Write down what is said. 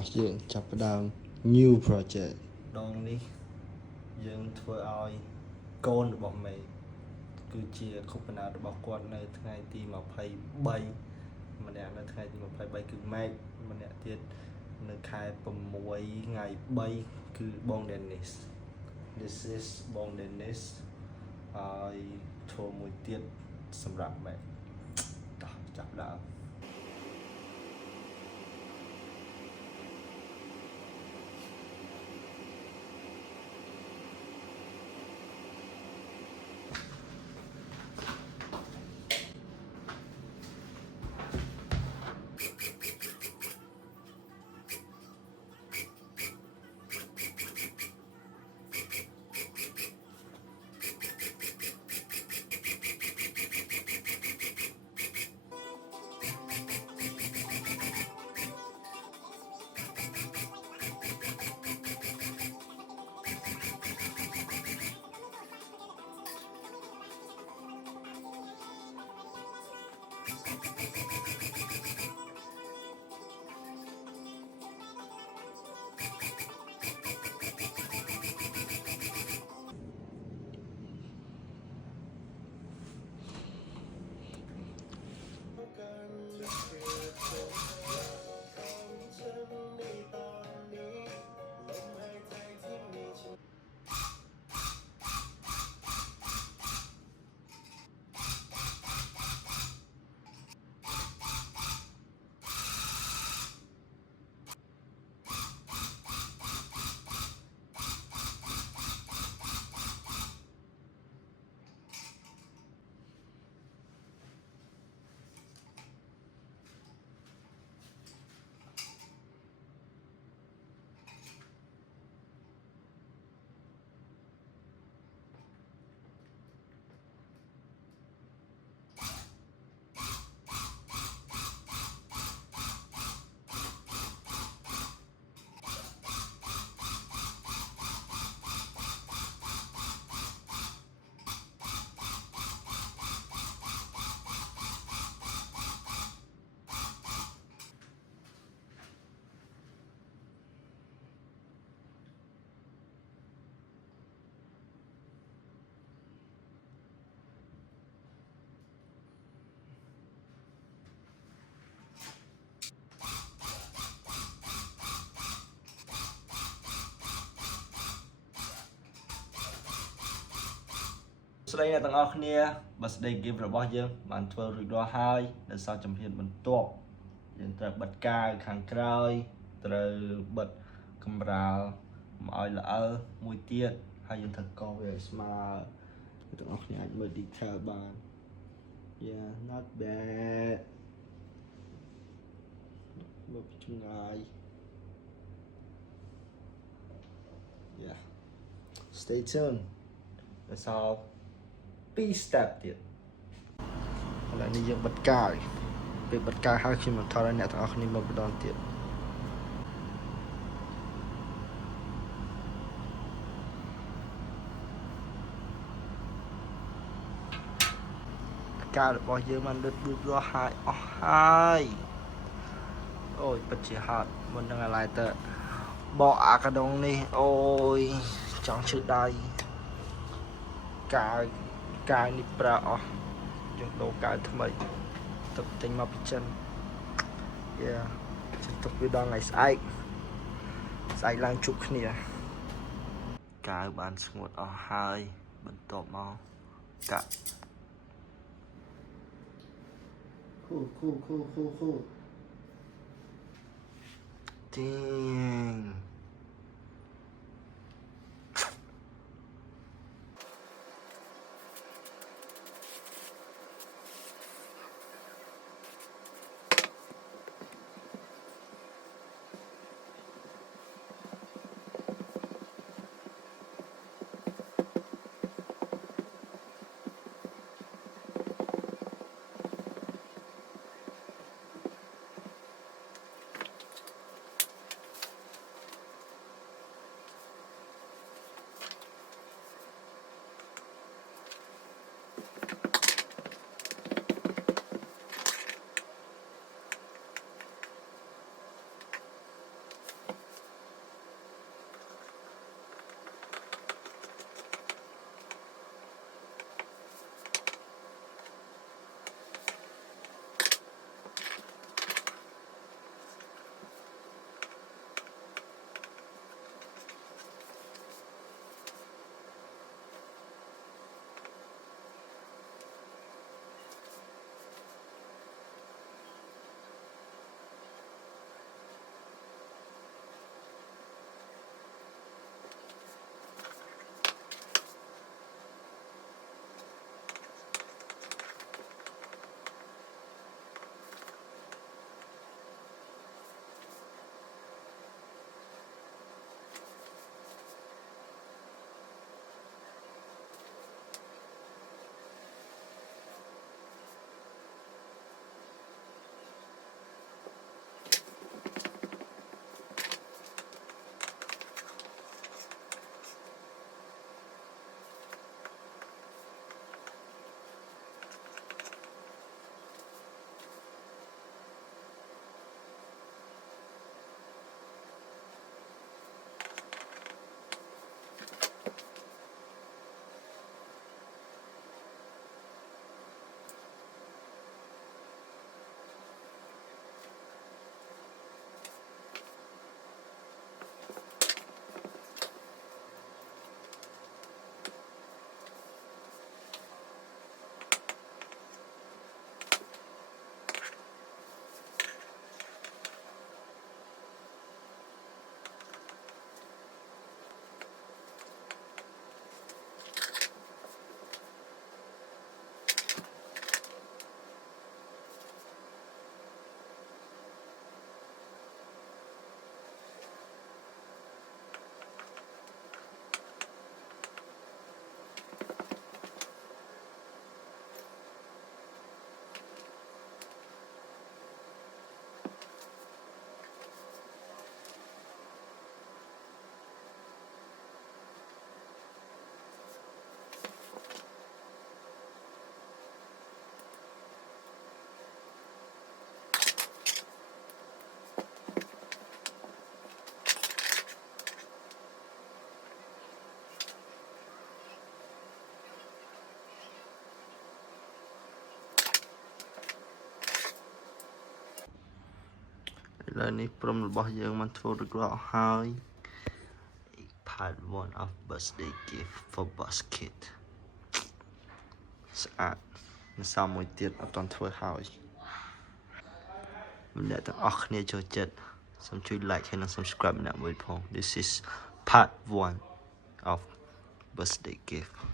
របស់យើងចាប់ផ្ដើម new project ដងនេះយើងធ្វើឲ្យកូនរបស់មេគឺជាខុបកណារបស់គាត់នៅថ្ងៃទី23ម្នាក់នៅថ្ងៃទី23គឺម៉េកម្នាក់ទៀតនៅខែ6ថ្ងៃ3គឺបង Dennis this is បង Dennis ហើយធ្វើមួយទៀតសម្រាប់ម៉េកចាប់ដើមស្ដីអ្នកទាំងអស់គ្នា birthday gift របស់យើងបានធ្វើរួចរាល់ហើយនៅសល់ជំហានបន្ទាប់យើងត្រូវបិទកាវខាងក្រោយត្រូវបិទកម្រាលមកឲ្យល្អិលមួយទៀតហើយយើងត្រូវកោសវាឲ្យស្មើអ្នកទាំងអស់គ្នាអាចមើល detail បាន yeah not bad មើលពីចម្ងាយ yeah stay tuned នៅសល់2 step ទៀតឥឡូវនេះយើងបិទកាវពេលបិទកាវហើយខ្ញុំនឹងថតឲ្យអ្នកទាំងអស់គ្នាមើលម្ដងទៀតកាវរបស់យើងបានលឺតរួចរាល់ហើយអស់ហើយអូយពិតជាហត់មុននឹងឥឡូវទៅបកអាកដងនេះអូយចង់ឈឺដៃកាវនេះប្រើអស់យើងដូរកាវថ្មីទឹកទិញមកពីចិនយ៉ាខ្ញុំទុកវាដល់ថ្ងៃស្អែកឡើងជួបគ្នាកាវបានស្ងួតអស់ហើយបន្ទាប់មកកាក់គូDang. ឥឡូវនេះព្រំរបស់យើងបានធ្វើរួចរាល់ហើយ part 1 of birthday gift for boss kid ស្អាតនៅសល់មួយទៀតអត់ទាន់ធ្វើហើយអ្នកទាំងអស់គ្នាចូលចិត្តសូមជួយ like ហើយនិង subscribe ម្នាក់មួយផង This is part 1 of birthday gift